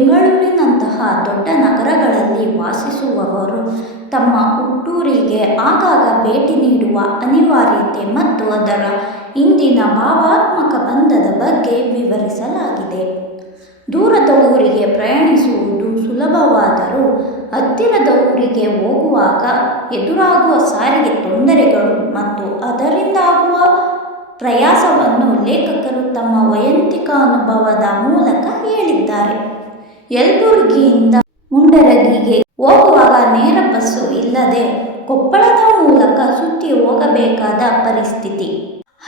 ಬೆಂಗಳೂರಿನಂತಹ ದೊಡ್ಡ ನಗರಗಳಲ್ಲಿ ವಾಸಿಸುವವರು ತಮ್ಮ ಹುಟ್ಟೂರಿಗೆ ಆಗಾಗ ಭೇಟಿ ನೀಡುವ ಅನಿವಾರ್ಯತೆ ಮತ್ತು ಅದರ ಇಂದಿನ ಭಾವಾತ್ಮಕ ಬಂಧದ ಬಗ್ಗೆ ವಿವರಿಸಲಾಗಿದೆ ದೂರದ ಊರಿಗೆ ಪ್ರಯಾಣಿಸುವುದು ಸುಲಭವಾದರೂ ಹತ್ತಿರದ ಊರಿಗೆ ಹೋಗುವಾಗ ಎದುರಾಗುವ ಸಾರಿಗೆ ತೊಂದರೆಗಳು ಮತ್ತು ಅದರಿಂದಾಗುವ ಪ್ರಯಾಸವನ್ನು ಲೇಖಕರು ತಮ್ಮ ವೈಯಕ್ತಿಕ ಅನುಭವದ ಮೂಲಕ ಹೇಳಿದ್ದಾರೆ ಯಲ್ಬುರ್ಗಿಯಿಂದ ಮುಂಡರಗಿಗೆ ಹೋಗುವಾಗ ನೇರ ಬಸ್ಸು ಇಲ್ಲದೆ ಕೊಪ್ಪಳದ ಮೂಲಕ ಸುತ್ತಿ ಹೋಗಬೇಕಾದ ಪರಿಸ್ಥಿತಿ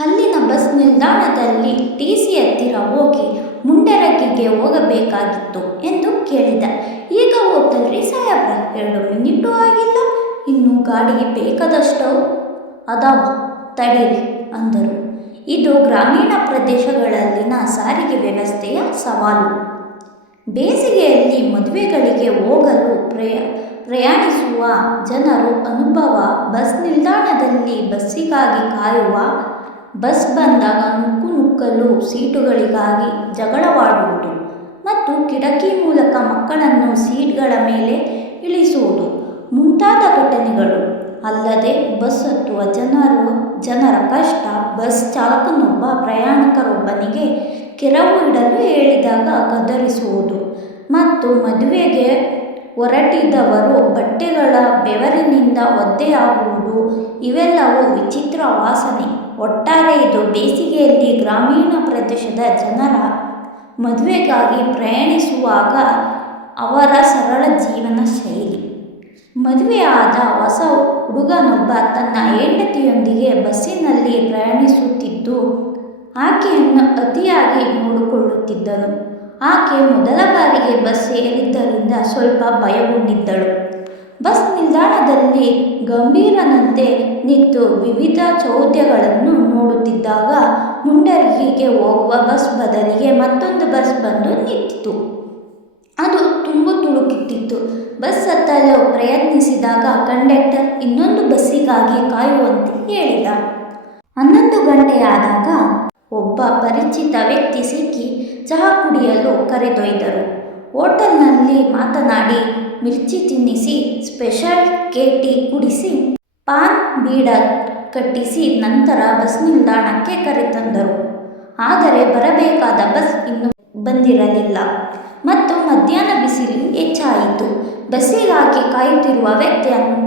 ಅಲ್ಲಿನ ಬಸ್ ನಿಲ್ದಾಣದಲ್ಲಿ ಟಿ ಸಿ ಹತ್ತಿರ ಹೋಗಿ ಮುಂಡರಗಿಗೆ ಹೋಗಬೇಕಾಗಿತ್ತು ಎಂದು ಕೇಳಿದ ಈಗ ಹೋಗ್ತಲ್ರಿ ಸಾಹೇಬ್ರ ಎರಡು ಮಿನಿಟು ಆಗಿಲ್ಲ ಇನ್ನು ಗಾಡಿಗೆ ಬೇಕಾದಷ್ಟು ಅದಾವ ತಡೀರಿ ಅಂದರು ಇದು ಗ್ರಾಮೀಣ ಪ್ರದೇಶಗಳಲ್ಲಿನ ಸಾರಿಗೆ ವ್ಯವಸ್ಥೆಯ ಸವಾಲು ಬೇಸಿಗೆಯಲ್ಲಿ ಮದುವೆಗಳಿಗೆ ಹೋಗಲು ಪ್ರಯ ಪ್ರಯಾಣಿಸುವ ಜನರು ಅನುಭವ ಬಸ್ ನಿಲ್ದಾಣದಲ್ಲಿ ಬಸ್ಸಿಗಾಗಿ ಕಾಯುವ ಬಸ್ ಬಂದಾಗ ನುಕ್ಕಲು ಸೀಟುಗಳಿಗಾಗಿ ಜಗಳವಾಡುವುದು ಮತ್ತು ಕಿಟಕಿ ಮೂಲಕ ಮಕ್ಕಳನ್ನು ಸೀಟ್ಗಳ ಮೇಲೆ ಇಳಿಸುವುದು ಮುಂತಾದ ಘಟನೆಗಳು ಅಲ್ಲದೆ ಬಸ್ ಹತ್ತುವ ಜನರು ಜನರ ಕಷ್ಟ ಬಸ್ ಚಾಲಕನೊಬ್ಬ ಪ್ರಯಾಣಿಕರೊಬ್ಬನಿಗೆ ಕೆಲವು ಇಡಲು ಹೇಳಿದಾಗ ಕದರಿಸುವುದು ಮತ್ತು ಮದುವೆಗೆ ಹೊರಟಿದವರು ಬಟ್ಟೆಗಳ ಬೆವರಿನಿಂದ ಒದ್ದೆಯಾಗುವುದು ಇವೆಲ್ಲವೂ ವಿಚಿತ್ರ ವಾಸನೆ ಒಟ್ಟಾರೆ ಇದು ಬೇಸಿಗೆಯಲ್ಲಿ ಗ್ರಾಮೀಣ ಪ್ರದೇಶದ ಜನರ ಮದುವೆಗಾಗಿ ಪ್ರಯಾಣಿಸುವಾಗ ಅವರ ಸರಳ ಜೀವನ ಶೈಲಿ ಮದುವೆಯಾದ ಹೊಸ ಹುಡುಗನೊಬ್ಬ ತನ್ನ ಹೆಂಡತಿಯೊಂದಿಗೆ ಬಸ್ಸಿನಲ್ಲಿ ಪ್ರಯಾಣಿಸುತ್ತಿದ್ದು ಆಕೆಯನ್ನು ಅತಿಯಾಗಿ ನೋಡಿಕೊಳ್ಳುತ್ತಿದ್ದನು ಆಕೆ ಮೊದಲ ಬಾರಿಗೆ ಬಸ್ ಏರಿದ್ದರಿಂದ ಸ್ವಲ್ಪ ಭಯಗೊಂಡಿದ್ದಳು ಬಸ್ ನಿಲ್ದಾಣದಲ್ಲಿ ಗಂಭೀರನಂತೆ ನಿಂತು ವಿವಿಧ ಚೌದ್ಯಗಳನ್ನು ನೋಡುತ್ತಿದ್ದಾಗ ಮುಂಡರಿಗೆ ಹೋಗುವ ಬಸ್ ಬದಲಿಗೆ ಮತ್ತೊಂದು ಬಸ್ ಬಂದು ನಿಂತಿತು ಅದು ತುಂಬ ತುಳುಕಿಟ್ಟಿತ್ತು ಬಸ್ ಹತ್ತಲು ಪ್ರಯತ್ನಿಸಿದಾಗ ಕಂಡಕ್ಟರ್ ಇನ್ನೊಂದು ಬಸ್ಸಿಗಾಗಿ ಕಾಯುವಂತೆ ಹೇಳಿದ ಹನ್ನೊಂದು ಗಂಟೆಯಾದಾಗ ಪರಿಚಿತ ವ್ಯಕ್ತಿ ಸಿಕ್ಕಿ ಚಹಾ ಕುಡಿಯಲು ಕರೆದೊಯ್ದರು ಹೋಟೆಲ್ನಲ್ಲಿ ಮಾತನಾಡಿ ಮಿರ್ಚಿ ತಿನ್ನಿಸಿ ಸ್ಪೆಷಲ್ ಕೇಟಿ ಕುಡಿಸಿ ಪಾನ್ ಬೀಡ ಕಟ್ಟಿಸಿ ನಂತರ ಬಸ್ ನಿಲ್ದಾಣಕ್ಕೆ ಕರೆತಂದರು ಆದರೆ ಬರಬೇಕಾದ ಬಸ್ ಇನ್ನೂ ಬಂದಿರಲಿಲ್ಲ ಮತ್ತು ಮಧ್ಯಾಹ್ನ ಬಿಸಿಲು ಹೆಚ್ಚಾಯಿತು ಬಸ್ಸಿಗಾಗಿ ಕಾಯುತ್ತಿರುವ ವ್ಯಕ್ತಿಯನ್ನು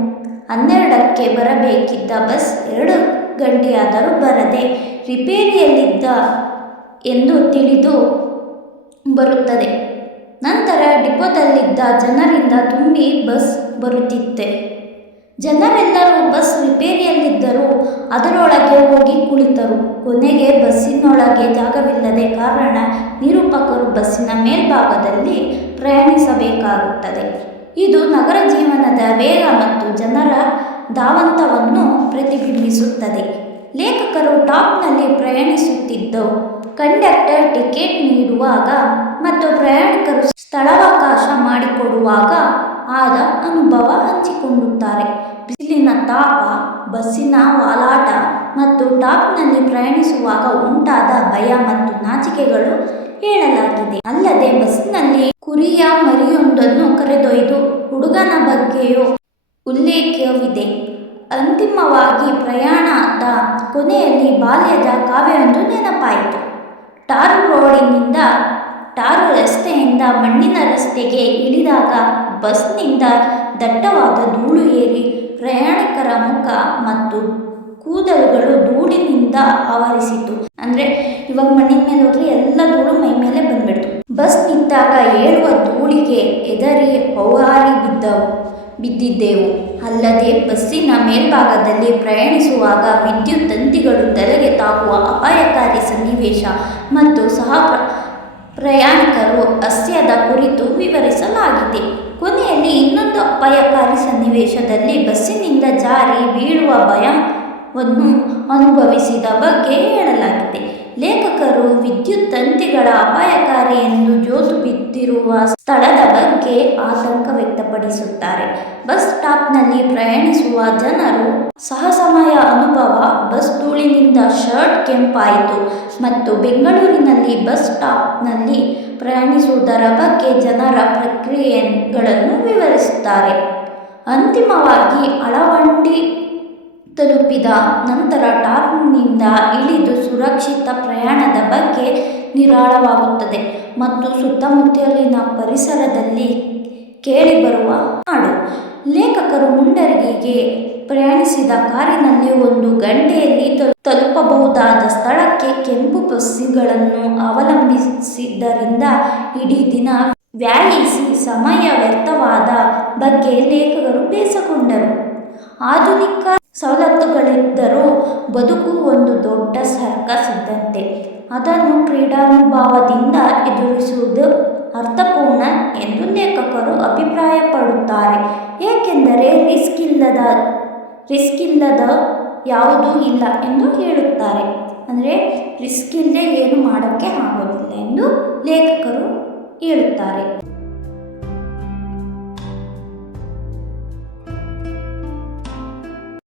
ಹನ್ನೆರಡಕ್ಕೆ ಬರಬೇಕಿದ್ದ ಬಸ್ ಎರಡು ಗಂಟೆಯಾದರೂ ಬರದೆ ರಿಪೇರಿಯಲ್ಲಿದ್ದ ಎಂದು ತಿಳಿದು ಬರುತ್ತದೆ ನಂತರ ಡಿಪೋದಲ್ಲಿದ್ದ ಜನರಿಂದ ತುಂಬಿ ಬಸ್ ಬರುತ್ತಿತ್ತೆ ಜನರೆಲ್ಲರೂ ಬಸ್ ರಿಪೇರಿಯಲ್ಲಿದ್ದರು ಅದರೊಳಗೆ ಹೋಗಿ ಕುಳಿತರು ಕೊನೆಗೆ ಬಸ್ಸಿನೊಳಗೆ ಜಾಗವಿಲ್ಲದೆ ಕಾರಣ ನಿರೂಪಕರು ಬಸ್ಸಿನ ಮೇಲ್ಭಾಗದಲ್ಲಿ ಪ್ರಯಾಣಿಸಬೇಕಾಗುತ್ತದೆ ಇದು ನಗರ ಜೀವನದ ವೇಗ ಮತ್ತು ಜನರ ಧಾವಂತವನ್ನು ಪ್ರತಿಬಿಂಬಿಸುತ್ತದೆ ಲೇಖಕರು ಟಾಪ್ನಲ್ಲಿ ಪ್ರಯಾಣಿಸುತ್ತಿದ್ದು ಕಂಡಕ್ಟರ್ ಟಿಕೆಟ್ ನೀಡುವಾಗ ಮತ್ತು ಪ್ರಯಾಣಿಕರು ಸ್ಥಳಾವಕಾಶ ಮಾಡಿಕೊಡುವಾಗ ಆದ ಅನುಭವ ಹಂಚಿಕೊಳ್ಳುತ್ತಾರೆ ಬಿಸಿಲಿನ ತಾಪ ಬಸ್ಸಿನ ವಾಲಾಟ ಮತ್ತು ಟಾಪ್ನಲ್ಲಿ ಪ್ರಯಾಣಿಸುವಾಗ ಉಂಟಾದ ಭಯ ಮತ್ತು ನಾಚಿಕೆಗಳು ಹೇಳಲಾಗಿದೆ ಅಲ್ಲದೆ ಬಸ್ನಲ್ಲಿ ಕುರಿಯ ಮರಿಯೊಂದನ್ನು ಕರೆದೊಯ್ದು ಹುಡುಗನ ಬಗ್ಗೆಯೂ ಉಲ್ಲೇಖವಿದೆ ಅಂತಿಮವಾಗಿ ಪ್ರಯಾಣದ ಕೊನೆಯಲ್ಲಿ ಬಾಲ್ಯದ ಕಾವ್ಯವೊಂದು ನೆನಪಾಯಿತು ಟಾರು ರೋಡಿನಿಂದ ಟಾರು ರಸ್ತೆಯಿಂದ ಮಣ್ಣಿನ ರಸ್ತೆಗೆ ಇಳಿದಾಗ ಬಸ್ನಿಂದ ದಟ್ಟವಾದ ಧೂಳು ಏರಿ ಪ್ರಯಾಣಿಕರ ಮುಖ ಮತ್ತು ಕೂದಲುಗಳು ಧೂಳಿನಿಂದ ಆವರಿಸಿತು ಅಂದರೆ ಇವಾಗ ಮಣ್ಣಿನ ಮೇಲೆ ಹೋದರೆ ಎಲ್ಲ ಧೂಳು ಮೈ ಮೇಲೆ ಬಂದ್ಬಿಡ್ತು ಬಸ್ ನಿಂತಾಗ ಏಳುವ ಧೂಳಿಗೆ ಎದರಿ ಹೌಹಾರಿ ಬಿದ್ದವು ಬಿದ್ದಿದ್ದೆವು ಅಲ್ಲದೆ ಬಸ್ಸಿನ ಮೇಲ್ಭಾಗದಲ್ಲಿ ಪ್ರಯಾಣಿಸುವಾಗ ವಿದ್ಯುತ್ ತಂತಿಗಳು ತಲೆಗೆ ತಾಕುವ ಅಪಾಯಕಾರಿ ಸನ್ನಿವೇಶ ಮತ್ತು ಸಹ ಪ್ರ ಪ್ರಯಾಣಿಕರು ಅಸ್ಯದ ಕುರಿತು ವಿವರಿಸಲಾಗಿದೆ ಕೊನೆಯಲ್ಲಿ ಇನ್ನೊಂದು ಅಪಾಯಕಾರಿ ಸನ್ನಿವೇಶದಲ್ಲಿ ಬಸ್ಸಿನಿಂದ ಜಾರಿ ಬೀಳುವ ಭಯವನ್ನು ಅನುಭವಿಸಿದ ಬಗ್ಗೆ ಹೇಳಲಾಗಿದೆ ಲೇಖಕರು ವಿದ್ಯುತ್ ತಂತಿಗಳ ಅಪಾಯಕಾರಿ ಎಂದು ಜೋತು ಬಿದ್ದಿರುವ ಸ್ಥಳದ ಬಗ್ಗೆ ಆತಂಕ ವ್ಯಕ್ತಪಡಿಸುತ್ತಾರೆ ಬಸ್ ಸ್ಟಾಪ್ನಲ್ಲಿ ಪ್ರಯಾಣಿಸುವ ಜನರು ಸಹಸಮಯ ಅನುಭವ ಬಸ್ ಧೂಳಿನಿಂದ ಶರ್ಟ್ ಕೆಂಪಾಯಿತು ಮತ್ತು ಬೆಂಗಳೂರಿನಲ್ಲಿ ಬಸ್ ಸ್ಟಾಪ್ನಲ್ಲಿ ಪ್ರಯಾಣಿಸುವುದರ ಬಗ್ಗೆ ಜನರ ಪ್ರಕ್ರಿಯೆಗಳನ್ನು ವಿವರಿಸುತ್ತಾರೆ ಅಂತಿಮವಾಗಿ ಅಳವಂಡಿ ತಲುಪಿದ ನಂತರ ಟಾರ್ನಿಂದ ಇಳಿದು ಸುರಕ್ಷಿತ ಪ್ರಯಾಣದ ಬಗ್ಗೆ ನಿರಾಳವಾಗುತ್ತದೆ ಮತ್ತು ಸುತ್ತಮುತ್ತಲಿನ ಪರಿಸರದಲ್ಲಿ ಕೇಳಿಬರುವ ಹಾಡು ಲೇಖಕರು ಮುಂಡರಿಗೆ ಪ್ರಯಾಣಿಸಿದ ಕಾರಿನಲ್ಲಿ ಒಂದು ಗಂಟೆಯಲ್ಲಿ ತಲುಪಬಹುದಾದ ಸ್ಥಳಕ್ಕೆ ಕೆಂಪು ಬಸ್ಸುಗಳನ್ನು ಅವಲಂಬಿಸಿದ್ದರಿಂದ ಇಡೀ ದಿನ ವ್ಯಾಯಿಸಿ ಸಮಯ ವ್ಯರ್ಥವಾದ ಬಗ್ಗೆ ಲೇಖಕರು ಬೇಸಗೊಂಡರು ಆಧುನಿಕ ಸವಲತ್ತುಗಳಿದ್ದರೂ ಬದುಕು ಒಂದು ದೊಡ್ಡ ಸರ್ಕಸ್ ಸಿದ್ಧತೆ ಅದನ್ನು ಕ್ರೀಡಾನುಭಾವದಿಂದ ಎದುರಿಸುವುದು ಅರ್ಥಪೂರ್ಣ ಎಂದು ಲೇಖಕರು ಅಭಿಪ್ರಾಯಪಡುತ್ತಾರೆ ಏಕೆಂದರೆ ರಿಸ್ಕ್ ಇಲ್ಲದ ರಿಸ್ಕ್ ಇಲ್ಲದ ಯಾವುದೂ ಇಲ್ಲ ಎಂದು ಹೇಳುತ್ತಾರೆ ಅಂದರೆ ರಿಸ್ಕ್ ಇಲ್ಲದೆ ಏನು ಮಾಡೋಕ್ಕೆ ಆಗೋದಿಲ್ಲ ಎಂದು ಲೇಖಕರು ಹೇಳುತ್ತಾರೆ